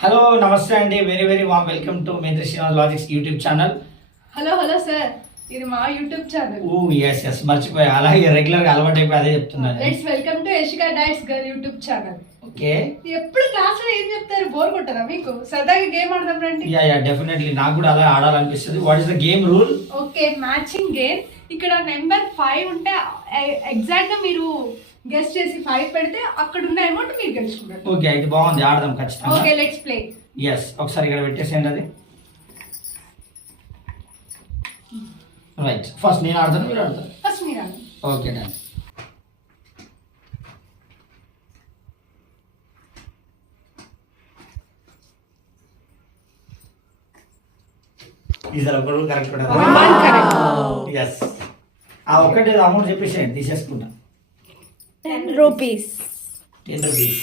Hello నమస్తే అండి, very very warm welcome to Maitri Srinivas logics YouTube channel. Hello sir, ఇది మా యూట్యూబ్ ఛానల్. ఓ yes మర్చిపోయా, అలాగే రెగ్యులర్ గా అలవాటు అయిపోయి అదే చెప్తున్నాను. Let's welcome to Yashika diets girl YouTube channel. Okay, ఎప్పుడు క్లాస్ లో ఏం చెప్తారు, బోర్ కొట్టదా మీకు? సరదాగా గేమ్ ఆడదాం రండి. యా డెఫినెట్లీ, నాకు కూడా అలా ఆడాలనిపిస్తుంది. What is the game rule? Okay, matching game. ఇక్కడ నెంబర్ 5 ఉంటే ఎగ్జాక్ట్ గా మీరు గెస్ట్ చేసి 5 పెడితే అక్కడ ఉన్న అమౌంట్ మీరు గెలుచుకుంటారు. ఓకే, అయితే బాగుంది, ఆడదాం ఖచ్చితంగా. Okay, let's play. ఎస్, ఒకసారి ఇక్కడ పెట్టేసేయండి అది. రైట్, ఫస్ట్ నేను ఆడతాను, మీరు ఆడతారు. ఫస్ట్ మీరు ఆడండి. Okay done. ఈసారి ఒక రూల్ కరెక్ట్ కూడా. One correct. ఎస్, ఆ ఒక్కటి అమౌంట్ చెప్పేసేయండి, తీసేసుకుంటా. 10 rupees. 10 రూపీస్.